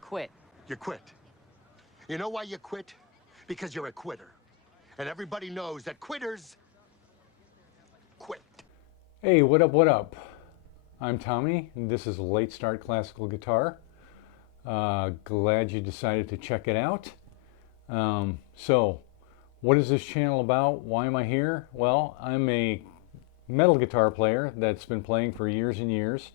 quit. You quit. You know why you quit? Because you're a quitter. And everybody knows that quitters quit. Hey, what up, what up? I'm Tommy, and this is Late Start Classical Guitar. Glad you decided to check it out. So, what is this channel about? Why am I here? Well, I'm a metal guitar player that's been playing for years and years,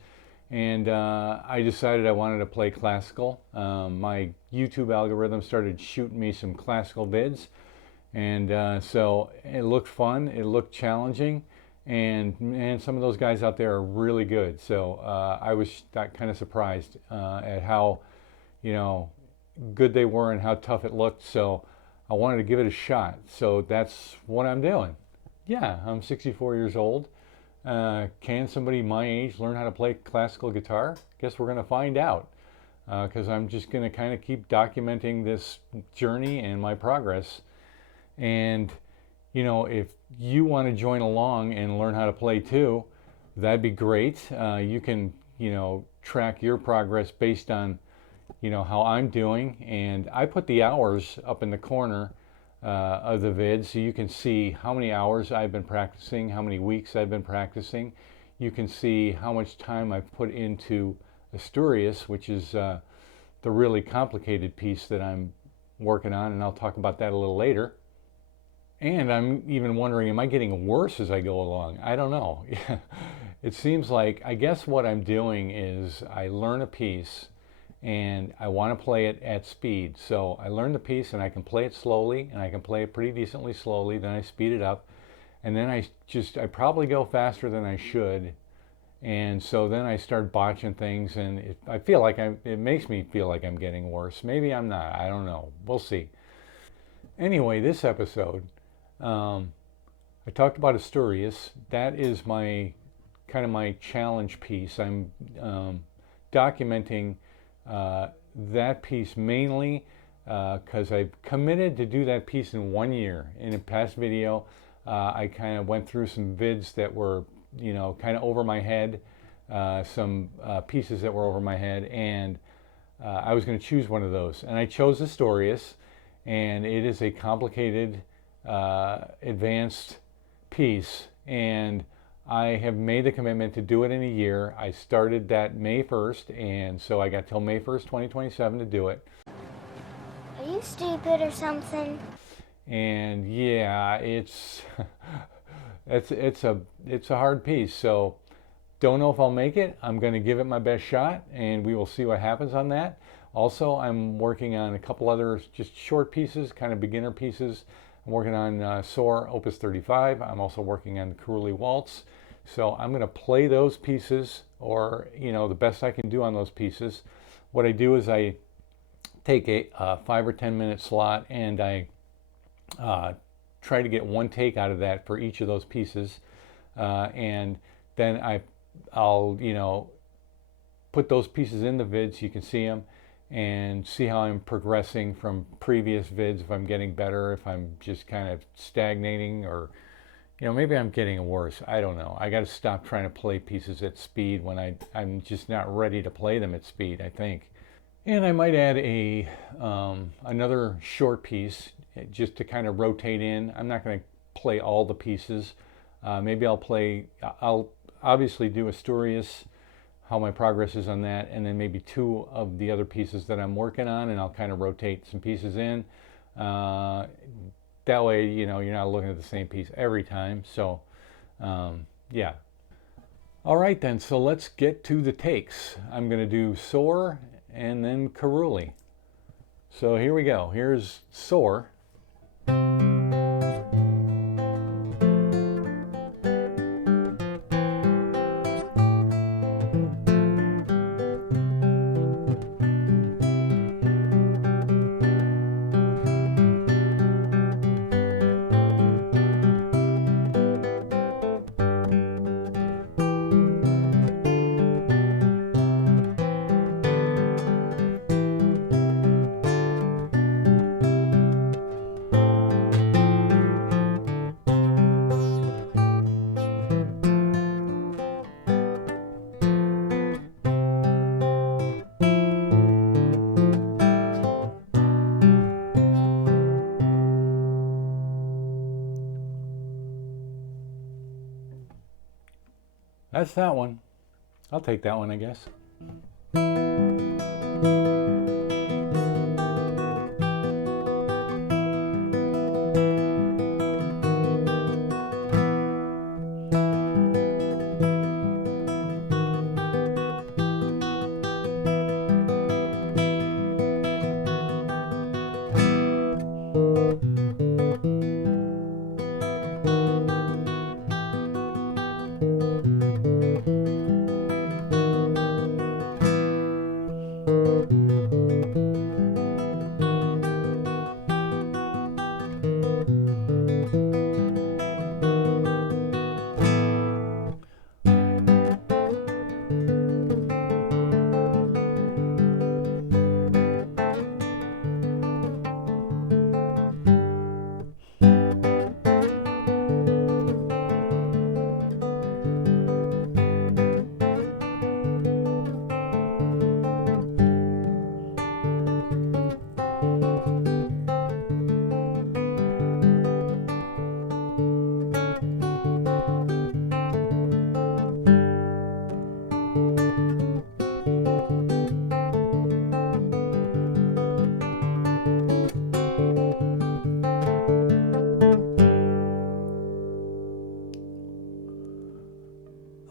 and I decided I wanted to play classical. My YouTube algorithm started shooting me some classical vids, and so it looked fun, it looked challenging, and man, some of those guys out there are really good. So I was kind of surprised at how, good they were and how tough it looked. So I wanted to give it a shot. So that's what I'm doing. Yeah, I'm 64 years old. Can somebody my age learn how to play classical guitar? Guess we're going to find out, because I'm just going to kind of keep documenting this journey and my progress. And if you want to join along and learn how to play too, that'd be great. You can track your progress based on how I'm doing, and I put the hours up in the corner of the vid, so you can see how many hours I've been practicing, how many weeks I've been practicing. You can see how much time I've put into Asturius, which is the really complicated piece that I'm working on, and I'll talk about that a little later. And I'm even wondering, am I getting worse as I go along? I don't know. It seems like, I guess what I'm doing is I learn a piece and I want to play it at speed. So I learn the piece and I can play it slowly, and I can play it pretty decently slowly. Then I speed it up, and then I probably go faster than I should. And so then I start botching things, and I feel like it makes me feel like I'm getting worse. Maybe I'm not, I don't know. We'll see. Anyway, this episode, I talked about Asturius. That is my kind of my challenge piece. I'm documenting that piece mainly because I've committed to do that piece in 1 year. In a past video, I kind of went through some vids that were, kind of over my head, some pieces that were over my head, and I was going to choose one of those. And I chose Asturius, and it is a complicated, advanced piece, and I have made the commitment to do it in a year. I started that May 1st, and so I got till May 1st, 2027 to do it. Are you stupid or something? And yeah, it's a hard piece, so don't know if I'll make it. I'm going to give it my best shot, and we will see what happens on that. Also, I'm working on a couple other just short pieces, kind of beginner pieces. I'm working on Sor Op35. I'm also working on the Carulli Waltz. So I'm going to play those pieces, or the best I can do on those pieces. What I do is I take a 5 or 10 minute slot, and I try to get one take out of that for each of those pieces, and then I'll put those pieces in the vid so you can see them and see how I'm progressing from previous vids, if I'm getting better, if I'm just kind of stagnating, or maybe I'm getting worse. I don't know. I got to stop trying to play pieces at speed when I'm just not ready to play them at speed, I think. And I might add another short piece just to kind of rotate in. I'm not going to play all the pieces. Maybe I'll obviously do Asturius, how my progress is on that, and then maybe 2 of the other pieces that I'm working on, and I'll kind of rotate some pieces in. That way, you're not looking at the same piece every time. So, yeah. All right then, so let's get to the takes. I'm going to do Sor and then Carulli. So here we go. Here's Sor. That's that one. I'll take that one, I guess.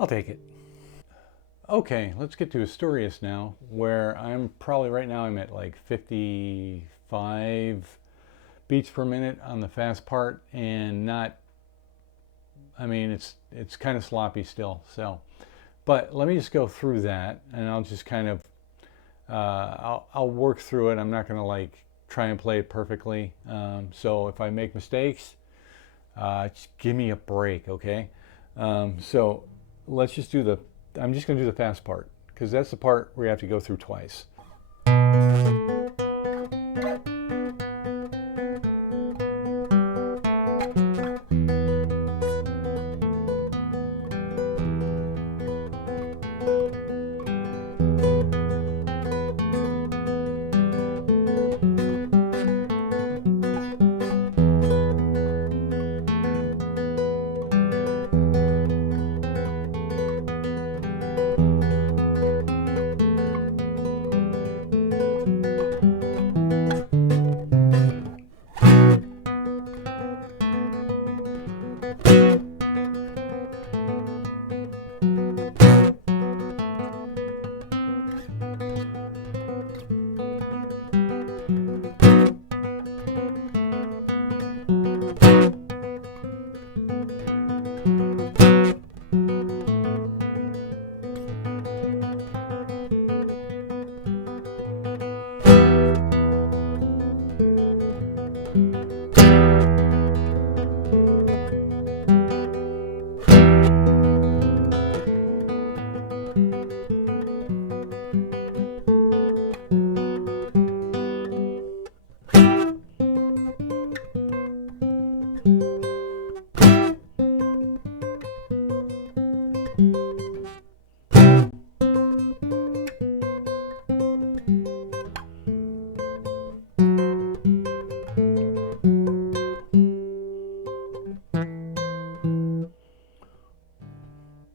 I'll take it. Okay, let's get to Asturius now, where I'm probably right now I'm at like 55 beats per minute on the fast part, and not, I mean, it's kind of sloppy still. So, but let me just go through that, and I'll just kind of I'll work through it. I'm not going to like try and play it perfectly. So if I make mistakes, just give me a break, okay? So let's just do the, I'm just going to do the fast part, because that's the part where you have to go through twice.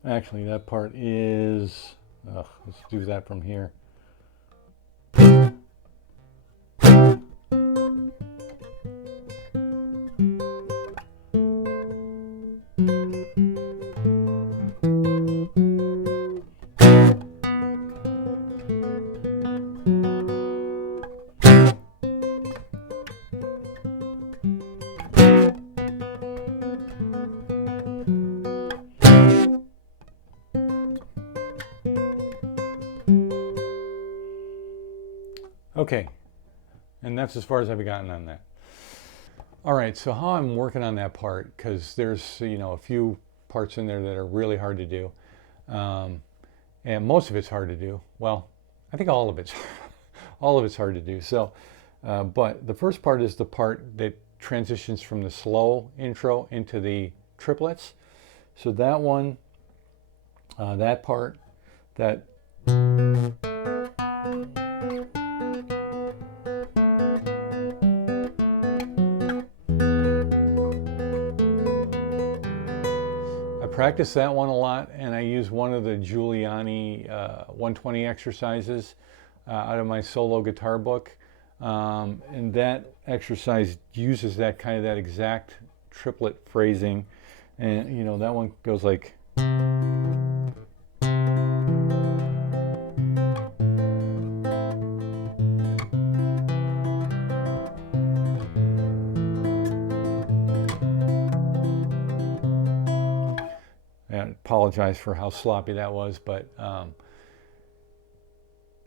Actually, that part is, let's do that from here. Okay, and that's as far as I've gotten on that. All right, so how I'm working on that part, because there's, you know, a few parts in there that are really hard to do, and most of it's hard to do. Well, I think all of it's hard to do. So, but the first part is the part that transitions from the slow intro into the triplets. So that one, that part, that. practice that one a lot, and I use one of the Giuliani 120 exercises out of my solo guitar book. And that exercise uses that exact triplet phrasing. And you know, that one goes like, I apologize for how sloppy that was, but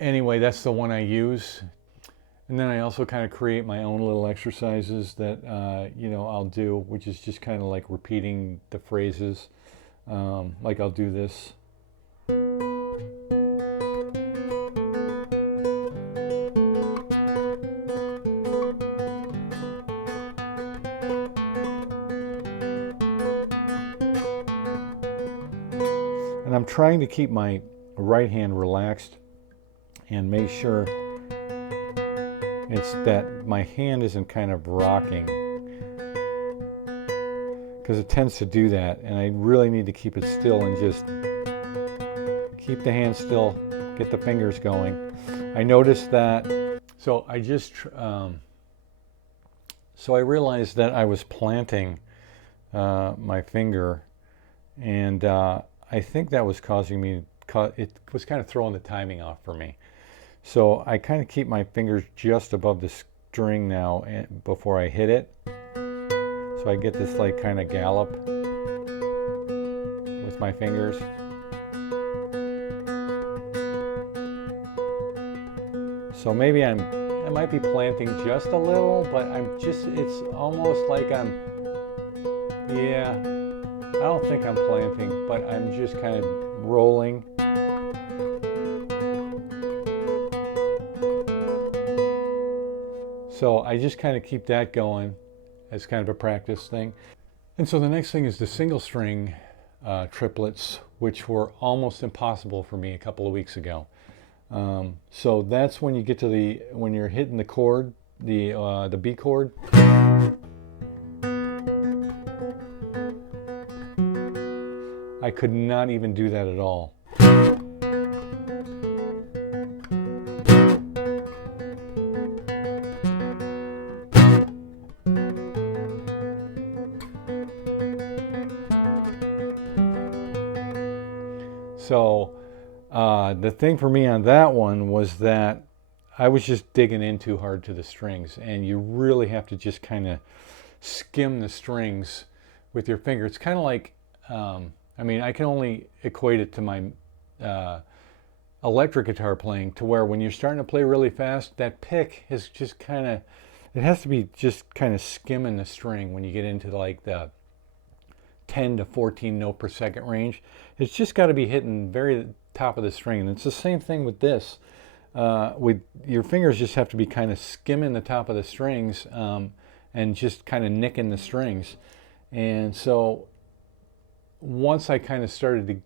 anyway, that's the one I use. And then I also kind of create my own little exercises that, you know, I'll do, which is just kind of like repeating the phrases. Like I'll do this. And I'm trying to keep my right hand relaxed and make sure it's that my hand isn't kind of rocking, because it tends to do that, and I really need to keep it still and just keep the hand still, get the fingers going. I noticed that, so I realized that I was planting my finger, and I think that was causing me, it was kind of throwing the timing off for me. So I kind of keep my fingers just above the string now before I hit it. So I get this like kind of gallop with my fingers. So maybe I might be planting just a little, but it's almost like yeah, I don't think I'm planting, but I'm just kind of rolling. So I just kind of keep that going as kind of a practice thing. And so the next thing is the single string triplets, which were almost impossible for me a couple of weeks ago. So that's when you get to when you're hitting the chord, the B chord. I could not even do that at all. So the thing for me on that one was that I was just digging in too hard to the strings, and you really have to just kind of skim the strings with your finger. It's kind of like, I mean, I can only equate it to my electric guitar playing, to where when you're starting to play really fast, that pick is just kind of, it has to be just kind of skimming the string when you get into like the 10 to 14 note per second range. It's just got to be hitting very top of the string. And it's the same thing with this. With your fingers just have to be kind of skimming the top of the strings and just kind of nicking the strings. And so once I kind of started to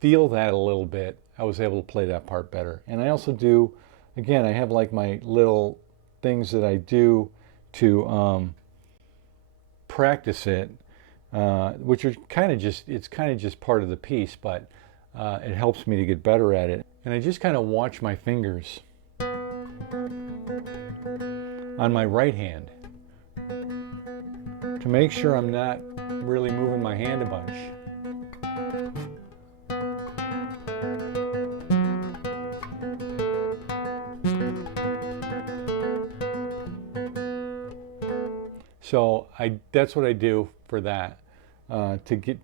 feel that a little bit, I was able to play that part better. And I also do, again, I have like my little things that I do to practice it, which are kind of just, it's kind of just part of the piece, but it helps me to get better at it. And I just kind of watch my fingers on my right hand to make sure I'm not really moving my hand a bunch. So that's what I do for that, to get,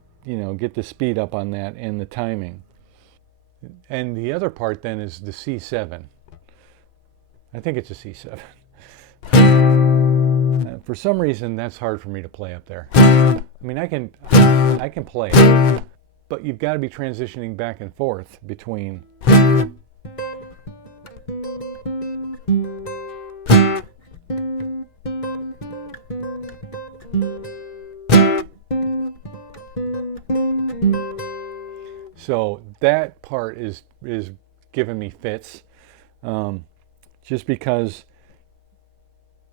get the speed up on that and the timing. And the other part then is the C7. I think it's a C7. For some reason, that's hard for me to play up there. I mean, I can play it, but you've got to be transitioning back and forth between. So that part is giving me fits, just because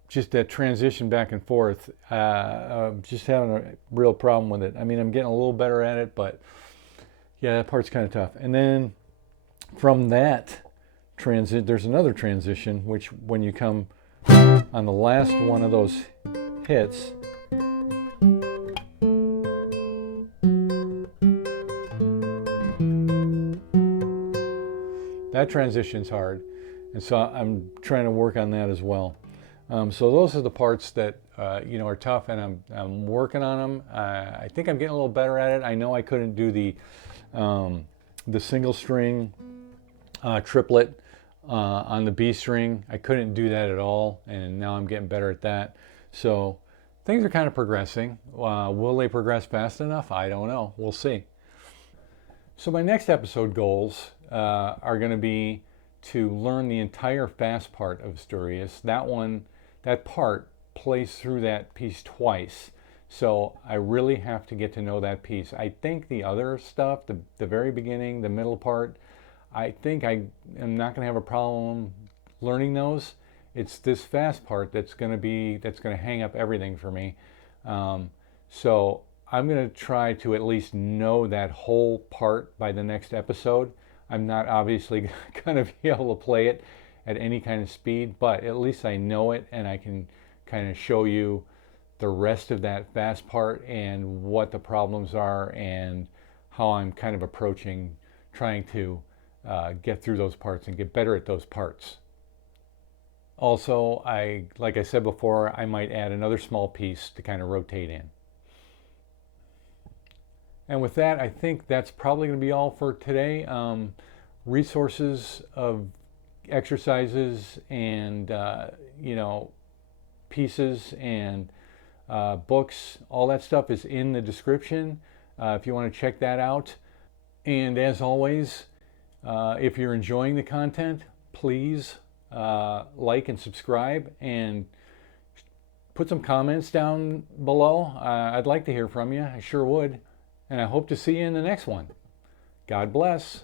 just that transition back and forth, just having a real problem with it. I mean, I'm getting a little better at it, but yeah, that part's kind of tough. And then from that transit, there's another transition, which when you come on the last one of those hits, that transition's hard, and so I'm trying to work on that as well. So those are the parts that are tough, and I'm working on them. I think I'm getting a little better at it. I know I couldn't do the single string triplet on the B string. I couldn't do that at all, and now I'm getting better at that. So things are kind of progressing. Will they progress fast enough? I don't know. We'll see. So my next episode goals are going to be to learn the entire fast part of Asturius. That part plays through that piece twice. So I really have to get to know that piece. I think the other stuff, the very beginning, the middle part, I think I am not going to have a problem learning those. It's this fast part that's going to hang up everything for me. So I'm going to try to at least know that whole part by the next episode. I'm not obviously going to be able to play it at any kind of speed, but at least I know it, and I can kind of show you the rest of that fast part and what the problems are and how I'm kind of approaching trying to get through those parts and get better at those parts. Also, like I said before, I might add another small piece to kind of rotate in. And with that, I think that's probably going to be all for today. Resources of exercises and, pieces and books, all that stuff is in the description if you want to check that out. And as always, if you're enjoying the content, please like and subscribe and put some comments down below. I'd like to hear from you. I sure would. And I hope to see you in the next one. God bless.